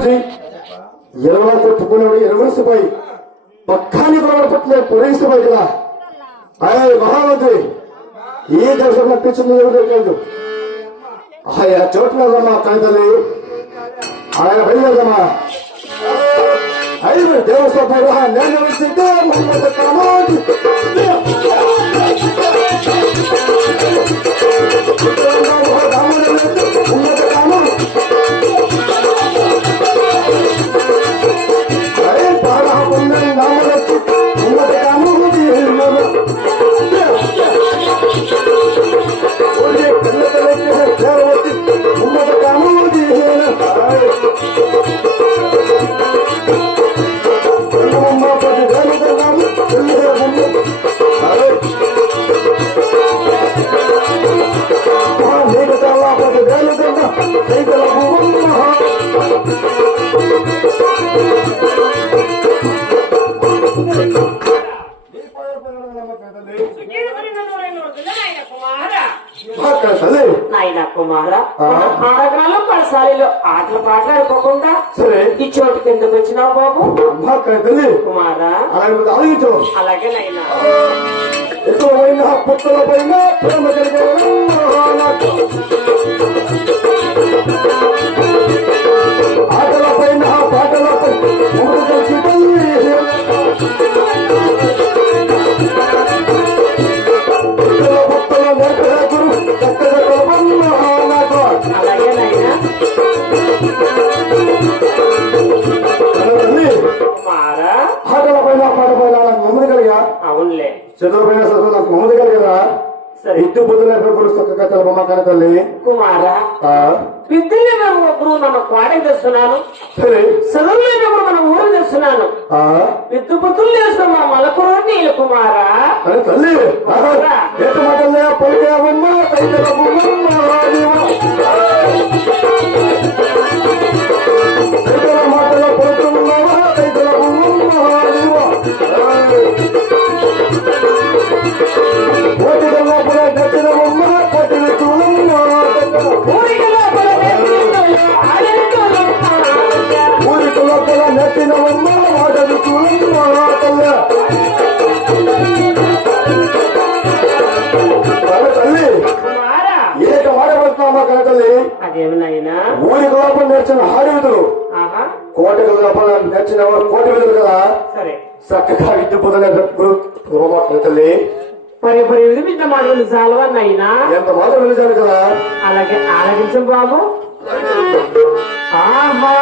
పూజి ఎరవ కొట్టుకున్నాడు ఎరవలసిపోయి పక్కాన్ని పట్ల పొరేసిపోయి కదా ఆయా మహామంత్రి ఈ దేశం నప్పించింది ఎవరు లేదు ఆయా చోట్లమ్మా కవితలు ఆయన బయలుదేరమ్మా ఐదు దేవస్థానం నేను వచ్చిందే మహమ్మద్ కామోజీ పడసాలిలో ఆటలు పాటలాడుకోకుండా ఈ చోటుకి ఎందుకు వచ్చినావు బాబు కుమారా? అలాగే నైనా పుట్టల పైన ప్రేమ ఆటల పైన పాటల అవునులే చదువుపోయిన చదువు నాకు మమ్మది కలిగదా ఇద్దు బుద్ధులు చక్కగా తెలబమ్మ కానీ తల్లి కుమారా విద్యున్నప్పుడు మనం పాఠం చేస్తున్నాను సరే చదువు లేనప్పుడు మనం ఊరు చేస్తున్నాను విద్యు బుద్ధులు చేస్తాం మా మలకూరు నీళ్ళు కుమారా అరే తల్లి ఏట మాటలే పలికేవమ్మ మాటలో పలుకున్నావా రైతుల నెత్తినవమ్మ వాడలు తల్లి ఏక వాడబడుతున్నామా కనతల్లి అదేమనైనా ఊరికి లోపల నేర్చిన హాడివితులు కోటల లోపల నేర్చిన కోటి విధులు కదా సరే చక్కగా విద్య పొందలేప్పుడు తల్లి మరి విధ మాటలు చాలవన్నైనా ఎంత మాత్రం వెళ్ళాను కదా అలాగే ఆలగించు బాబు. ఆహా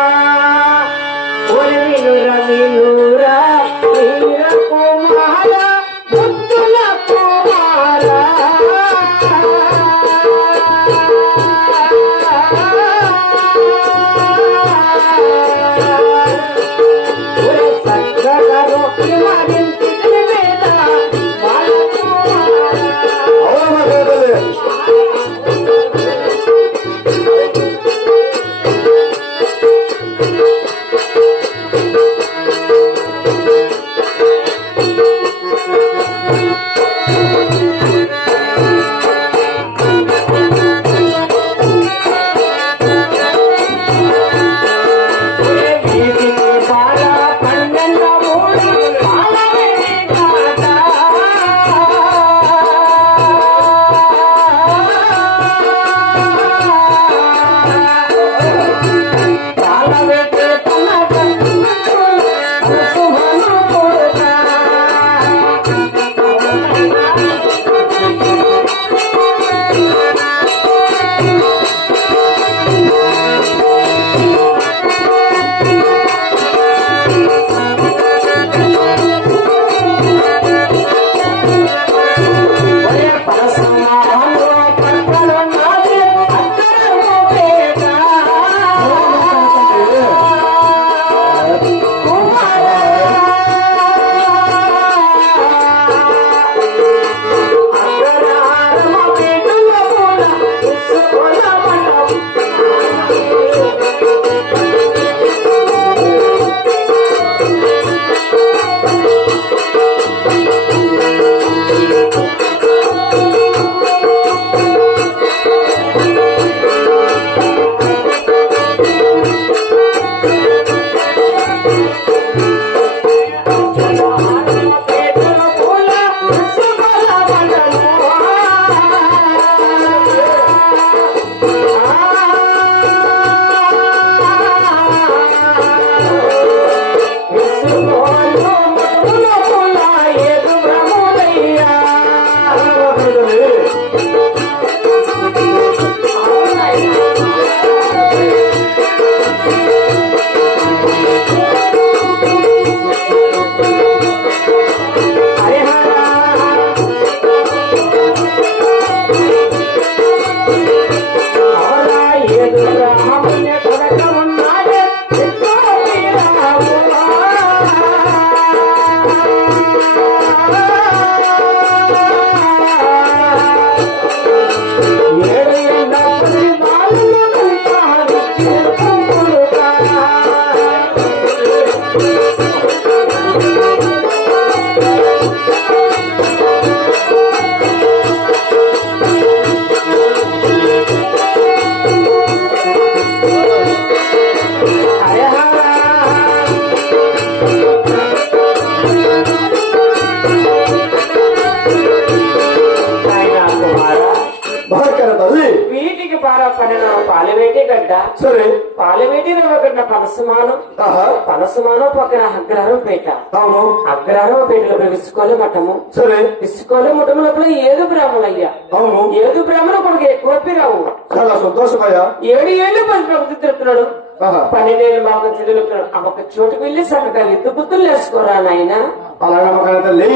భార్గవ తల్లి వీటికి బాగా పనిన పాలవేటి గడ్డ సరే పాలవేటి గడ్డ పనసమానం ఆహా పనసమానం పక్కన అగ్రహారం పేట అవును అగ్రహారం పేటలో ఇసుకోలే మఠము సరే ఇసుకోలే మఠము లోపల ఏదు బ్రాహ్మణయ్యా అవును ఏదు బ్రాహ్మణ కొడుకు ఎక్కువ పిరావు చాలా సంతోషమయ్యా 7 ఏళ్ళు పది ప్రభుత్వం తిరుగుతున్నాడు ఆహా 12 బాగా చదువుతున్నాడు ఆ ఒక చోటుకు వెళ్ళి సగగా విద్దు బుద్ధులు వేసుకోరా నాయన అలాగే భార్గవ తల్లి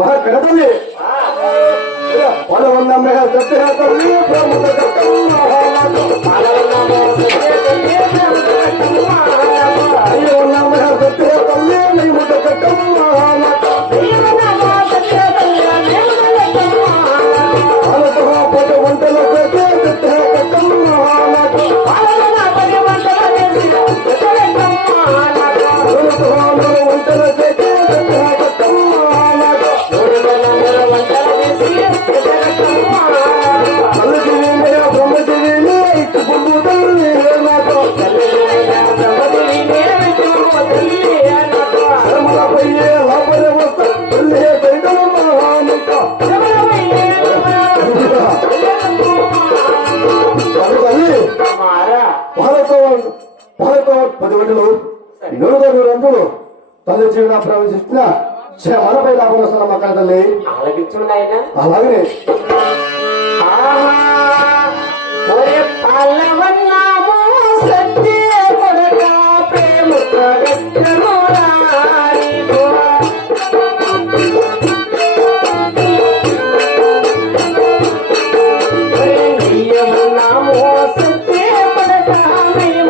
భార్గవ తల్లి పొలవన్నమ్మ సత్య తల్లి ప్రముఖ అయ్యవన్నమ్మ సత్య తల్లి నీ ముట కట్టమ్మ వంటల సత్య కట్టమ్మ వంటల సత్య తల్లి జీవన ప్రవేశిస్తున్న మనపై లాభం అక్కడ తల్లి ఆలకించండి నాయన అలాగే పాలవన్నాము సత్య కొడక ప్రేమ నాము సత్య కొడక ప్రేమ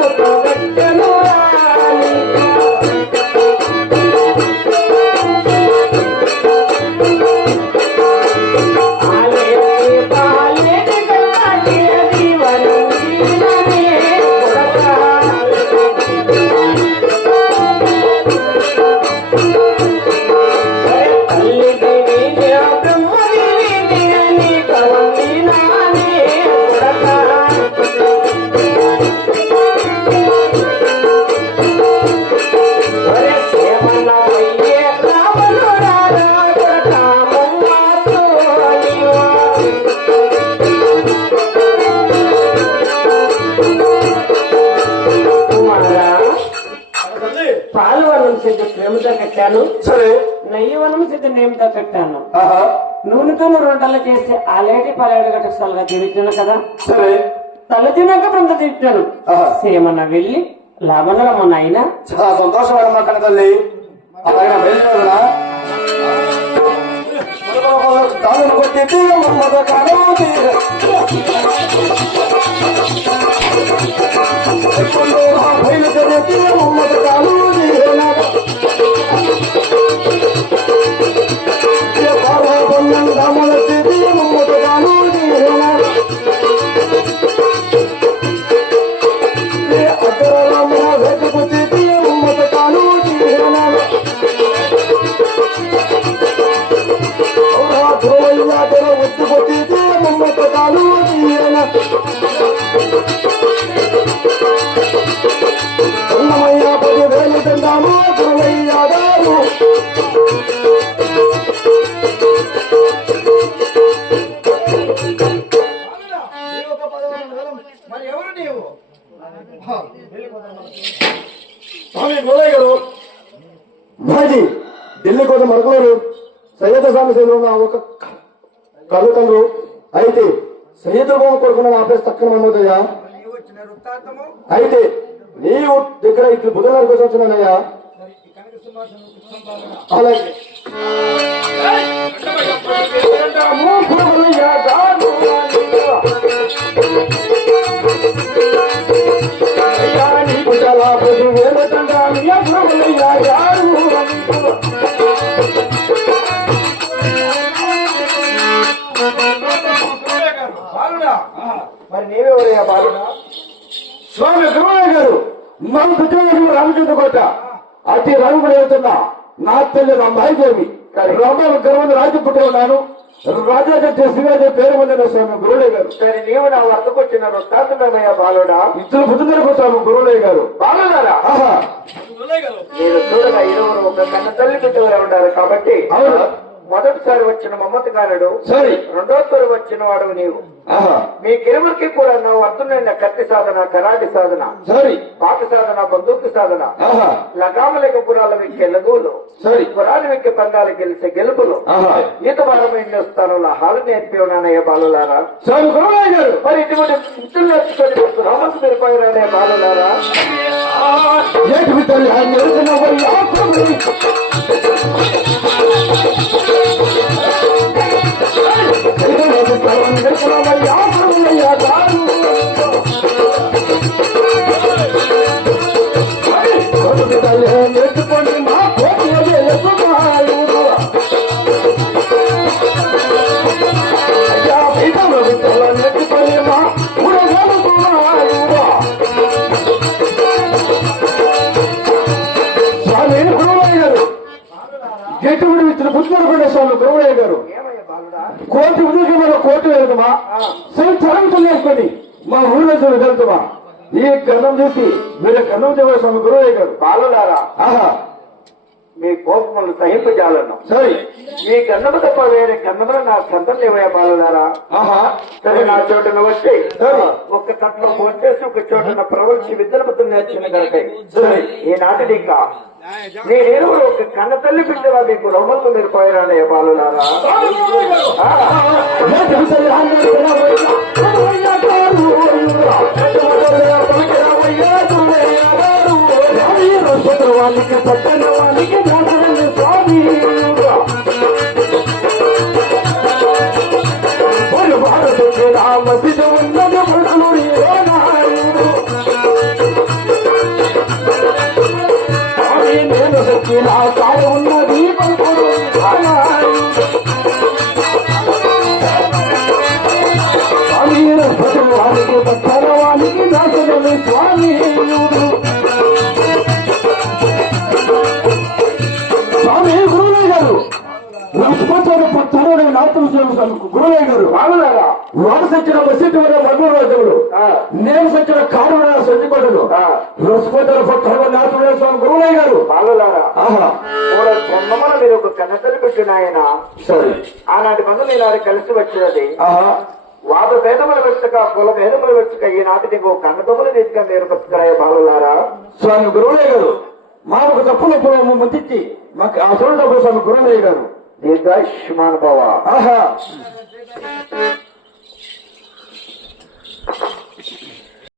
పాలవనం సిద్ధ ప్రేమతో కట్టాను సరే నెయ్యవనం సిద్ధ నేమతో కట్టాను ఆహా నూనెతో రొట్టెలు చేసి ఆలేటి పలాడు గట్టసాలుగా తిరిగినాను కదా సరే తల తిన్నాక కొంత తిట్టాను ఆహా. సేమన్నా వెళ్ళి లాభనరమ్మ నాయన చాలా సంతోషమైన అక్కడ తల్లి అలాగే వెళ్ళినా తాను కొట్టి మమ్మద కానోది బయలు తెలియతి మమ్మద కానోది రామలతి మమ్మద కానోది అక్కడ రామ వేగపుచ్చి మమ్మద కానోది ఒత్తుకొచ్చి మమ్మత కాలు అన్నమయ్య 10,000 తిందాము గురవయ్య గారు మరి ఎవరు నీవు స్వామి గోలయ్య గారు మాజీ ఢిల్లీ కోసం మరొకరు సయ్యద స్వామి సేవలో ఉన్న ఒక కలుతండ్రు అయితే సయ్యద భూమి కొడుకున్న ఆపేసి తక్కువ నమ్మదయ్యా నీవు వచ్చిన వృత్తాంతము అయితే నీవు దగ్గర ఇట్లు బుధవారి కోసం వచ్చినానయ్యా కనక సింహాసనం సంపాదన అలాగే బాలుడా మరి నీవెవరయ్యా బాలుడా స్వామి గురువయ్య గారు మన విజయనగరం రామచంద్ర కోట అతి రంగులు వెళ్తున్నా నా తల్లి రంభాయిదేవి రమ్మ గర్వంలో రాజు పుట్టి ఉన్నాను రాజా శివాజీ పేరు పొందిన స్వామి గురువులే గారు. సరే నీవు నా వద్దకు వచ్చిన వృత్తాంతమేమయ్యా బాలుడా? ఇద్దరు పుట్టినకు స్వామి గురువులే గారు. బాలుడారా? ఆహా, మీరు చూడగా ఇరువురు ఒక కన్న తల్లి బిడ్డగా ఉండాలి కాబట్టి అవును. మొదటిసారి వచ్చిన మమ్మతకారుడు, సరే. రెండోసారి వచ్చిన వాడు నీవు. ఆహా, మీకిరువురికి కూడా నువ్వు అర్థమైన కత్తి సాధన, కరాటి సాధన, సరే. పాక సాధన, బందూకు సాధన, ఆహా, లగామలిక పురాలు వెక్కే లఘువులు, సరే. పురాలు వెక్కే పందాలు గెలిచే గెలుపులు, ఆహా, ఈత భారమైన స్థానంలో హాలు నేర్పి ఉన్నానయ్య బాలులారా. స్వామి గురువులే గారు. మరి ఇటువంటి ఇంచులు నేర్చుకొని రామకు సరిపోయినాడే బాలులారా. ఏటి బిడ్డలు ఆయన ఎరుకున్న వారి ఆత్మని. ఎరుకున్న వారి ఆత్మనయ్యా గారు. ఏటి బిడ్డలు నేర్చుకొని మా కోటి ఎత్తున్నారు. అయ్యా బిడ్డలు నేర్చుకొని మా ఉడగలుగుతున్నారు. స్వామి గురువయ్య గారు. ఎటువంటి ఇచ్చిన పుష్పరపడే స్వామి గురువయ్య గారు. ఏమయ్య బాలుడా? కోటి ఉద్యోగంలో కోటి వెళ్తామా సరే తరంతులు వేసుకొని మా ఊళ్ళో వెళ్తామా ఈ గన్నం చూసి మీరు గన్నం చేయవలసిన స్వామి గురువయ్య గారు. బాలులారా, ఆహా, మీ కోపములు సహింపజాలను. సరే. మీ గన్నము తప్ప వేరే గన్నములు నా సంతం లేవయ్యా బాలులారా. ఆహా, సరే నా చోటున వచ్చి సరే. ఒక్క తట్లో పోసేసి ఒక చోటున ప్రవల్చి విద్యలముతో నేర్చిన కనుక సరే. ఈనాటి ఇంకా మీరెరువురు ఒక కన్న తల్లి బిడ్డలా మీకు రొమ్మలు మీరు పోయిరాడయ్య బాలులారా. వాళ్ళకి పక్కన వాళ్ళకి స్వామి భారత మధ్య ఉన్నది నేను సచ్చిన కాయ ఉన్నది వానికి పక్కన వానికి నాశనమే స్వామి. స్వామి గురువయ్య గారు. లక్ష్మణుడు పత్తరుడు నాటం చేస్తాను గురువయ్య గారు. బాలులారా, వాడు సచ్చిన వసతి మధుర రాజుడు, నేను సచ్చిన కారుణ సంధిపడుడు లక్ష్మణుడు పత్తరుడు నాటం చేస్తాను గురువయ్య గారు. బాలులారా, ఆహా, కూడా జన్మమున మీరు ఒక కన్న తల్లి బిడ్డ ఆయన. సరే. ఆనాటి మందు ఈనాడు కలిసి వచ్చినది. ఆహా, వాద భేదములు వచ్చక కుల భేదములు వచ్చక ఈనాటికి ఒక కన్నదొమ్మల రీతిగా మీరు బతుకురాయ బాలులారా. స్వామి గురువయ్య గారు మాకు తప్పుల ముందుచ్చి మాకు ఆ చూడ స్వామి గురువయ్య గారు. దీర్ఘాయుష్మాన్ భవ. ఆహా,